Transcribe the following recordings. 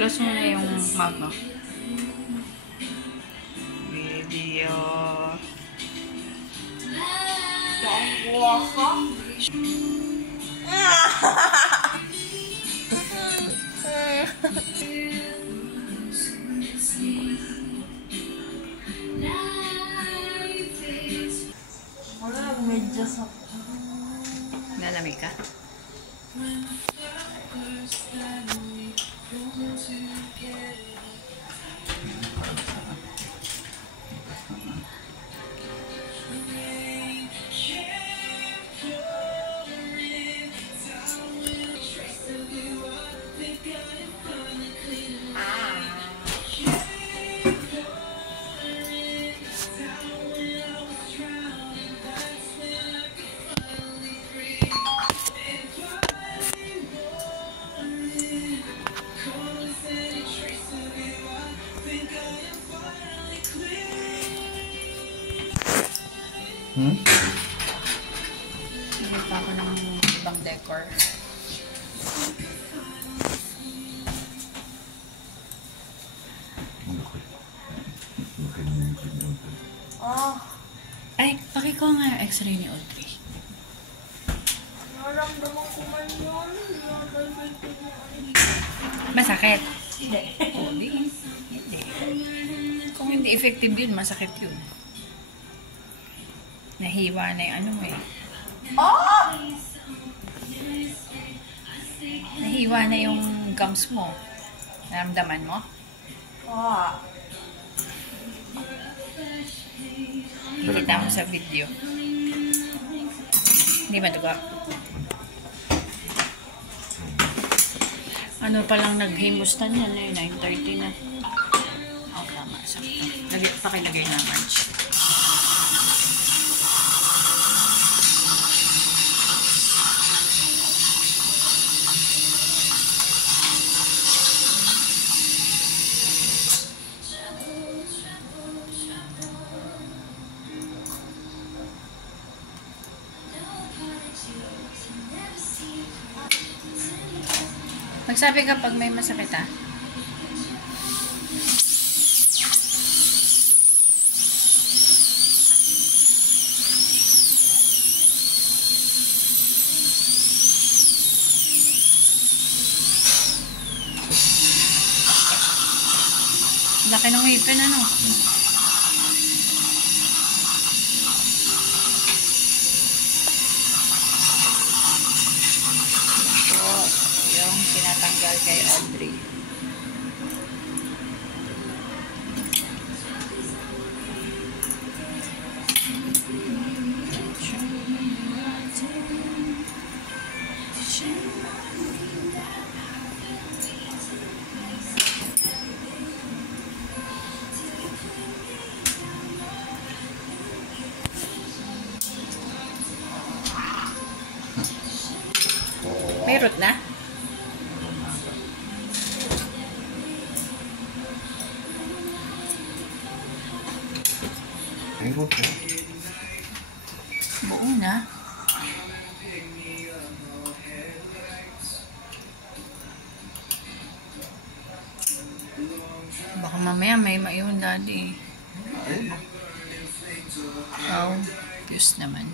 Close mo na yung mouth mo. Video. Wala, medyo sa... Nalamig ka? Nakita ko ng ibang decor. Ay, pakiko nga yung x-ray ni Audrey. Naramdaman ko man yun. Masakit? Hindi. Hindi. Kung hindi effective yun, masakit yun. Nahiwa na yung ano mo eh. Oh! Nahiwa na yung gums mo. Naramdaman mo? Oh. Kikita mo sa video. Hindi maduga. Ano palang naghimustan yan eh, 9:30 na. Oh, tama. Sakto. Pakilagay na March. Magsabi ka pag may masakit ah. Laki ng ngipin ano. Tinatanggal kay Audrey. May root na? Buo na. Baka mamaya may maiwan daddy. Oh, Diyos naman.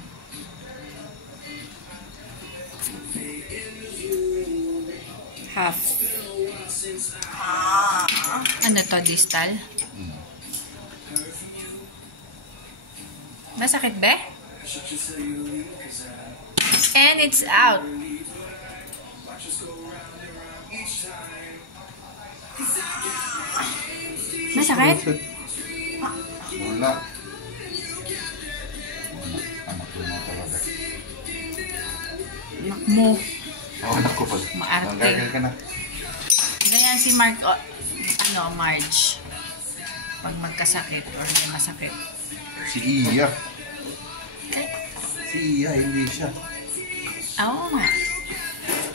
Half. Ano to, distal? Masakit ba? And it's out. Masakit? Wala. Anak ko na talaga. Anak mo. Anak ko pala. Maarte. Nagagal ka na. Ganyan si Mark, Marge. Pag magkasakit or may masakit. Si Iya. Si Iya, hindi siya. Oo nga.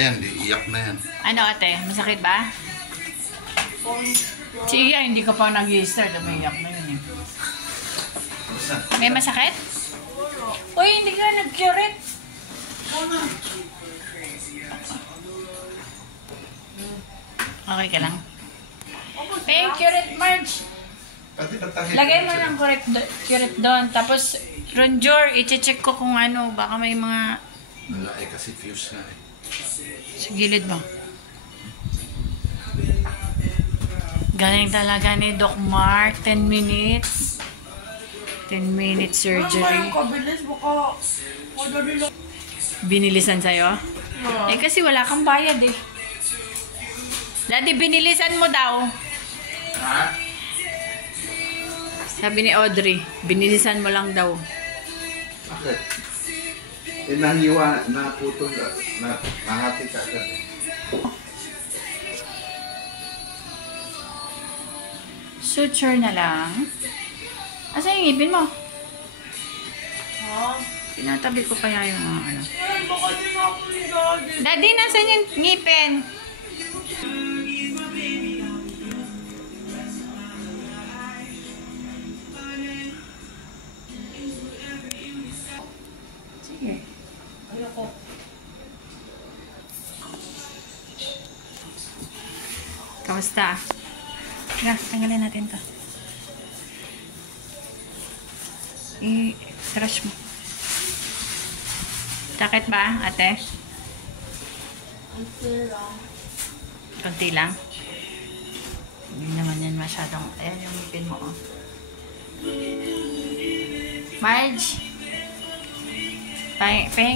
Ayan, iiyak na yan. Ano ate, masakit ba? Si Iya, hindi ka pa nag-i-start. Umiyak na yun eh. May masakit? Uy, hindi ka nag-curate. Okay ka lang? Pay curate, Marge. Pati patahit. Lagay mo ng curate doon. Tapos, Ronjor, i-check ko kung ano. Baka may mga... Wala eh, kasi fuse na eh. Sa gilid mo. Galing talaga ni Doc Mark. 10 minutes. 10 minutes Ano surgery. yung kabilis? Baka madali lang. Binilisan sa'yo? Eh kasi wala kang bayad eh. Daddy, binilisan mo daw. Ha? Sabi ni Audrey, binilisan mo lang daw. Bakit? Eh, nahiwa, naputol, nahati ka agad. Suture na lang. Asa yung ngipin mo? Ha? Pinatabi ko kaya yung mga ano. Ay, baka din ako ni Daddy. Daddy, nasan yung ngipin? Sige. Ayoko. Kamusta? Nga, tanggalin natin to. I-trash mo. Sakit ba, ate? Okay lang. Kunti lang. Hindi naman yan masyadong... Ayan yung ngipin mo, oh. Marge! Pahingi